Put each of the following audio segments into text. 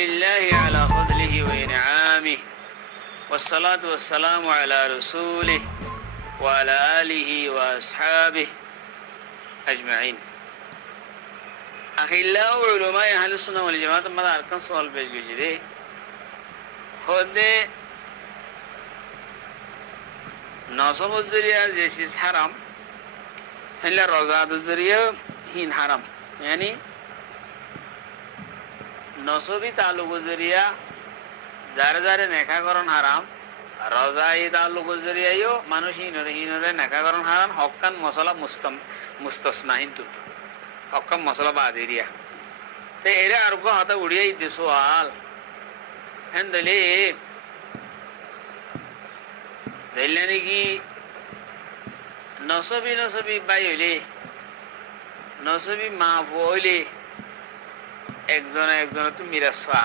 لله على فضله وإنعامه والصلاة والسلام على رسوله وعلى آله وأصحابه أجمعين. أخلاء علماء أهل السنة والجماعة ما أركان سؤال بيجي خود نصب الذريعة جيش حرام إلا رضاعة الذريعة هين حرام يعني নসবি তালুক জরিয়া যারে যারে নেখাকরণ হারাম রজাই তালুক জরিয়াও মানুষ হিনরে নেখাকরণ হারাম হক্কান মশলা মুস্তসনা কিন্তু হক্কান মশলা বাদ এরিয়া তো এরা আর হাতে উড়িয়াই দে সোয়াল হেন দিলে দিলে নাকি নসবি বাই হইলে নসবি মা হইলে একজন তো মিরাসা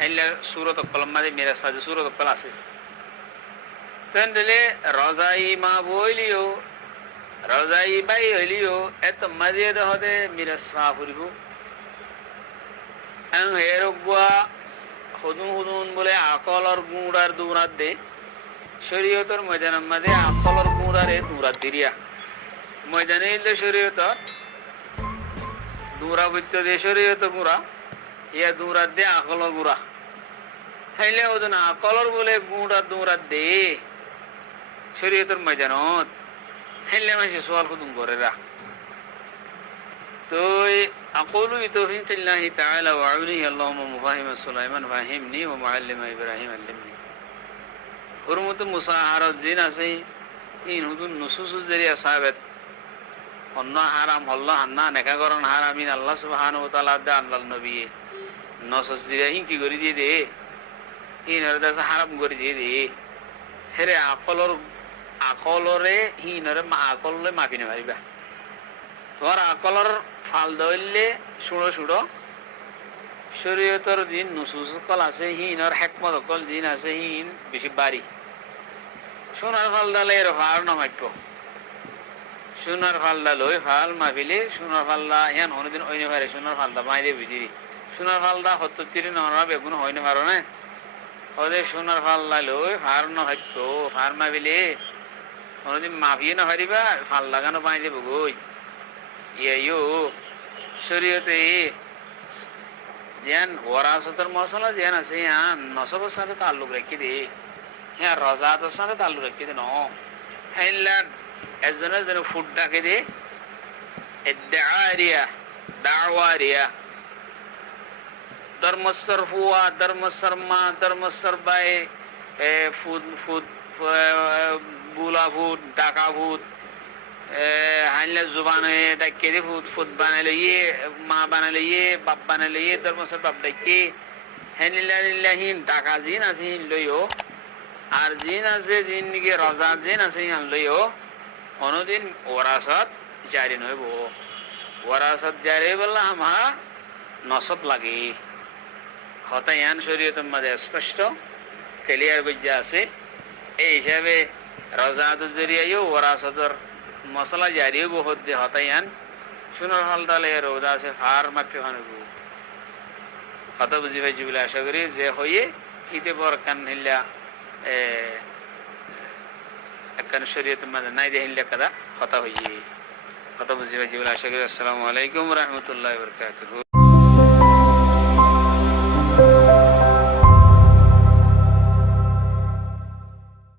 হেলে সুরত কলম মাঝে মিরাসা যে সুরত কল আছে তেন দিলে রজাই মা বইলিও রজাই বাই হইলিও এত মাঝে হতে মিরাসা ফুরিব এন হেরগুয়া হুদুন বলে আকলর গুঁড়ার দৌড়াত দে শরীয়তর ময়দানের মাঝে আকলর গুঁড়ারে দৌড়াত দিরিয়া ময়দানে ইলে শরীয়তর দুরা বৈত্য দেশরীয় তো গুড়া ইয়া দুরা দে আকলর গুড়া হাইলে ওজন আকলর বলে গুড়া দুরা দে শরীয়তের ময়দানত হাইলে মানুষ সওয়াল কুতুম করে রা তো أقول بتوفيق الله تعالى وعونه اللهم مفاهم سليمان فهمني ومعلم إبراهيم علمني حرمت مساهرة زين আছে ইন হুদুন নুসুস জরিয়া সাহাবত অন্য হারাম হল্লা হান্না নেখাকরণ হারামিন আল্লাহ সুবহানাহু ওয়া তাআলা দে আল্লাহ নবী নসস দিরা হিং কি করে দিয়ে দে হিনরে দাস হারাম করে দিয়ে দে হেরে আকলরে হিনরে আকললে মাফি নে পারিবা তোমার আকলর ফাল দইলে শুড়ো শরীয়তর দিন নুসুস কল আছে হিনর হিকমত কল দিন আছে হিন বেশি বাড়ি সোনার ফাল দালে এর ফার নামাইক সোনার ফালদা লই ফাল মাফিলে সোনার ফালদা ইয়ান অনেকদিন হইনে পারে সোনার ফালদা বাইরে ভিজিরি সোনার ফালদা ৭০ নরা বেগুন হইনে পারো না ওদের সোনার ফালদা লই ফার নহইতো ফার মাফিলে অনেকদিন মাফিয়ে না পারিবা ফাল লাগানো বাইরে বগই ইয়ো শরীয়তে যেন ওরাসতের মশলা যেন আছে ইয়ান নসবের সাথে তাল্লুক রেখে দে হ্যাঁ রজাতের সাথে তাল্লুক রেখে দে ন হাইলা একজনের ফুট ডাকে দে দাওয়ারিয়া ধর্মস্বর ফুয়া ধর্মস্বর মা ধর্মস্বর বাই ফুট বুলা ফুট ডাকা ফুট হাইলে জুবান ডাকে দে ফুট বানাইলে ইয়ে মা বানাইলে ইয়ে বাপ বানাইলে ইয়ে ধর্মস্বর বাপ ডাকে হেনিলাহিন ডাকা জিন আছে লইও আর জিন আছে জিন নিকে রজা জিন আছে লইও অনুদিন ওরাসত জারি নইব ওরাসত জারি বললা আমা নসব লাগে হতায়ান শরীয়তের মধ্যে স্পষ্ট ক্লিয়ার বুঝা আছে এই হিসাবে রজাতুল জরিয়াও ওরাসতর মশলা জারিও বহুত দে হতায়ান সুনার হালদালে রোদা আছে ফার মাফি হানব কত বুঝি ভাই জুবিলা আশা করি যে হয়ে ইতে পর কান হিল্লা একখান শরীয়তের মধ্যে নাই দেহিল্লা কাদা কথা হইয়ে কত বুঝি ভাই জুবিলা আশা করি। আসসালামু আলাইকুম ওয়া রাহমাতুল্লাহি ওয়া বারাকাতুহু।